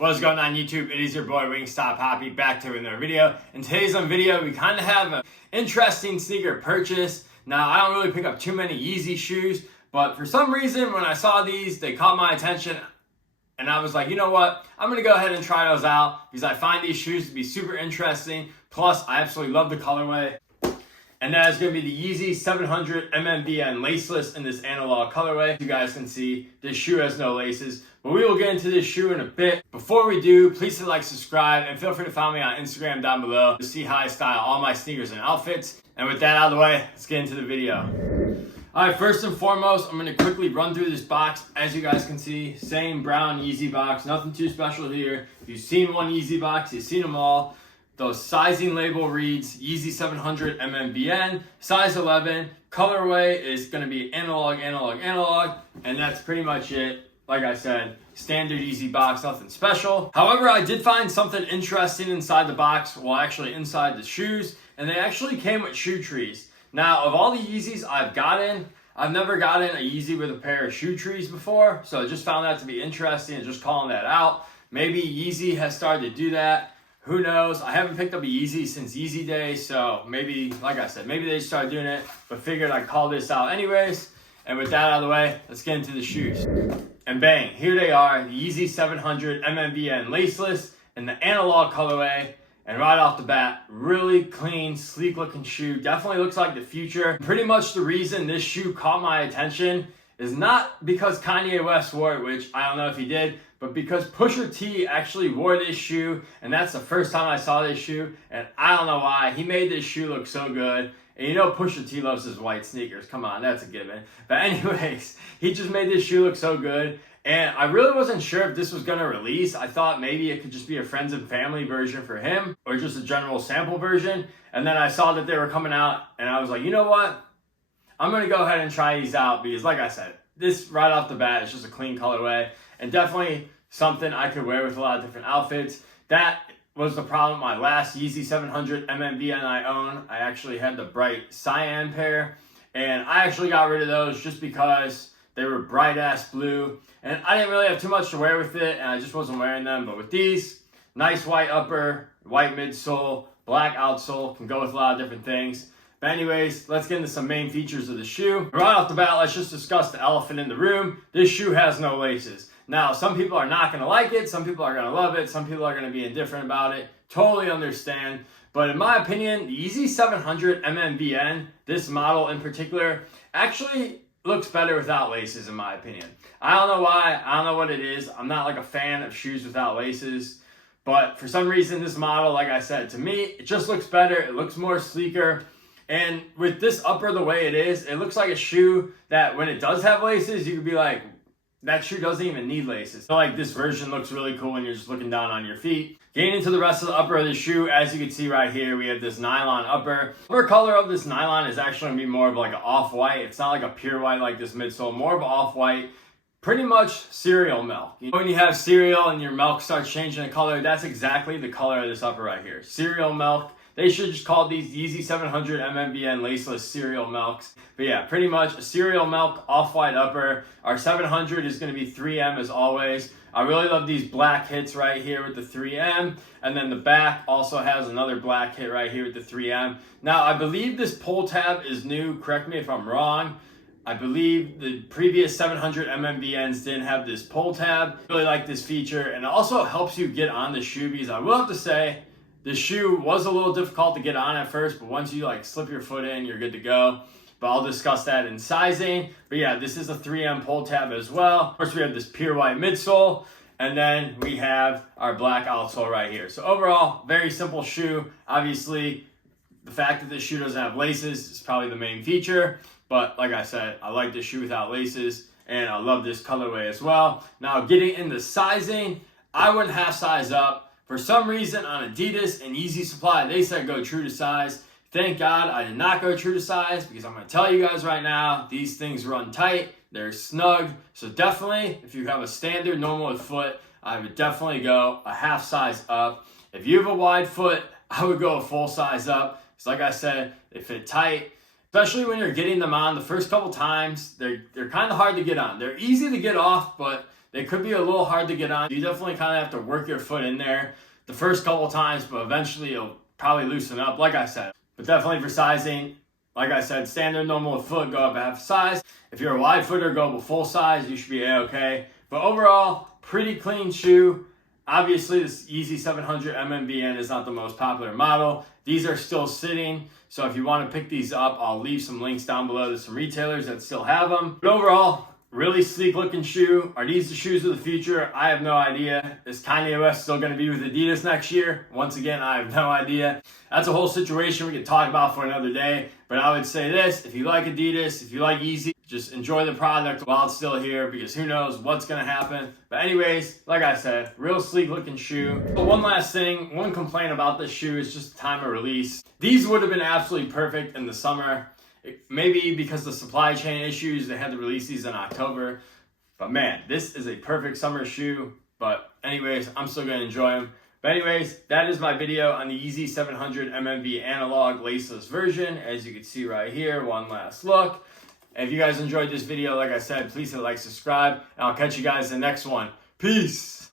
What's going on YouTube? It is your boy Wingstop Happy back to another video. In today's video, we kind of have an interesting sneaker purchase. Now, I don't really pick up too many Yeezy shoes, but for some reason, when I saw these, they caught my attention. And I was like, you know what? I'm going to go ahead and try those out because I find these shoes to be super interesting. Plus, I absolutely love the colorway. And that is going to be the Yeezy 700 MNVN Laceless in this analog colorway. As you guys can see, this shoe has no laces, but we will get into this shoe in a bit. Before we do, please hit like, subscribe, and feel free to follow me on Instagram down below to see how I style all my sneakers and outfits. And with that out of the way, let's get into the video. Alright, first and foremost, I'm going to quickly run through this box. As you guys can see, same brown Yeezy box, nothing too special here. If you've seen one Yeezy box, you've seen them all. The sizing label reads Yeezy 700 MNVN, size 11. Colorway is going to be analog, and that's pretty much it. Like I said, standard Yeezy box, nothing special. However, I did find something interesting inside the box, well actually inside the shoes, and they actually came with shoe trees. Now, of all the Yeezys I've gotten, I've never gotten a Yeezy with a pair of shoe trees before, so I just found that to be interesting and just calling that out. Maybe Yeezy has started to do that. Who knows? I haven't picked up a Yeezy since Yeezy Day, so maybe, like I said, maybe they started doing it, but figured I'd call this out anyways. And with that out of the way, let's get into the shoes. And bang, here they are, the Yeezy 700 MNVN Laceless in the analog colorway. And right off the bat, really clean, sleek looking shoe. Definitely looks like the future. Pretty much the reason this shoe caught my attention is not because Kanye West wore it, which I don't know if he did, but because PUSHA T actually wore this shoe, and that's the first time I saw this shoe, and I don't know why. He made this shoe look so good. And you know PUSHA T loves his white sneakers. Come on, that's a given. But anyways, he just made this shoe look so good. And I really wasn't sure if this was going to release. I thought maybe it could just be a friends and family version for him, or just a general sample version. And then I saw that they were coming out, and I was like, you know what? I'm going to go ahead and try these out because, like I said, this right off the bat is just a clean colorway. And definitely something I could wear with a lot of different outfits. That was the problem with my last Yeezy 700 MNVN I own. I actually had the bright cyan pair, and I actually got rid of those just because they were bright ass blue, and I didn't really have too much to wear with it, and I just wasn't wearing them. But with these, nice white upper, white midsole, black outsole, can go with a lot of different things. But anyways, let's get into some main features of the shoe. Right off the bat, let's just discuss the elephant in the room. This shoe has no laces. Now, some people are not going to like it, some people are going to love it, some people are going to be indifferent about it. Totally understand. But in my opinion, the Yeezy 700 MNVN, this model in particular, actually looks better without laces in my opinion. I don't know why, I don't know what it is. I'm not like a fan of shoes without laces. But for some reason, this model, like I said, to me, it just looks better. It looks more sleeker. And with this upper the way it is, it looks like a shoe that when it does have laces, you could be like, that shoe doesn't even need laces. So like this version looks really cool when you're just looking down on your feet. Getting into the rest of the upper of the shoe, as you can see right here, we have this nylon upper. The upper color of this nylon is actually going to be more of like an off-white. It's not like a pure white like this midsole, more of an off-white. Pretty much cereal milk. You know, when you have cereal and your milk starts changing the color, that's exactly the color of this upper right here. Cereal milk. They should just call these Yeezy 700 MNVN Laceless cereal milks. But yeah, pretty much a cereal milk off-white upper. Our 700 is going to be 3M as always. I really love these black hits right here with the 3M. And then the back also has another black hit right here with the 3M. Now, I believe this pull tab is new. Correct me if I'm wrong. I believe the previous 700 MNVNs didn't have this pull tab. Really like this feature. And it also helps you get on the shoe because I will have to say, the shoe was a little difficult to get on at first, but once you like slip your foot in, you're good to go. But I'll discuss that in sizing. But yeah, this is a 3M pull tab as well. Of course, we have this pure white midsole, and then we have our black outsole right here. So overall, very simple shoe. Obviously, the fact that this shoe doesn't have laces is probably the main feature. But like I said, I like this shoe without laces, and I love this colorway as well. Now, getting into sizing, I wouldn't half size up. For some reason on Adidas and Yeezy Supply, they said go true to size. Thank God I did not go true to size because I'm going to tell you guys right now, these things run tight, they're snug. So definitely, if you have a standard normal foot, I would definitely go a half size up. If you have a wide foot, I would go a full size up. Because like I said, they fit tight. Especially when you're getting them on the first couple times, they're kind of hard to get on. They're easy to get off, but They could be a little hard to get on. You definitely kind of have to work your foot in there the first couple times, but eventually it'll probably loosen up, like I said. But definitely for sizing, like I said, standard normal foot, go up a half size. If you're a wide footer, go up a full size. You should be A-okay. But overall, pretty clean shoe. Obviously, this Yeezy 700 MNVN is not the most popular model. These are still sitting, so if you want to pick these up, I'll leave some links down below to some retailers that still have them. But overall, really sleek looking shoe. Are these the shoes of the future? I have no idea. Is Kanye West still going to be with Adidas next year? Once again, I have no idea. That's a whole situation we could talk about for another day. But I would say this, if you like Adidas, if you like Yeezy, just enjoy the product while it's still here, because who knows what's going to happen. But anyways, like I said, real sleek looking shoe. But one last thing, one complaint about this shoe is just the time of release. These would have been absolutely perfect in the summer. Maybe because of the supply chain issues, they had to release these in October. But man, this is a perfect summer shoe. But anyways, I'm still going to enjoy them. But anyways, that is my video on the Yeezy 700 MNV Analog Laceless version. As you can see right here, one last look. And if you guys enjoyed this video, like I said, please hit like, subscribe, and I'll catch you guys in the next one. Peace!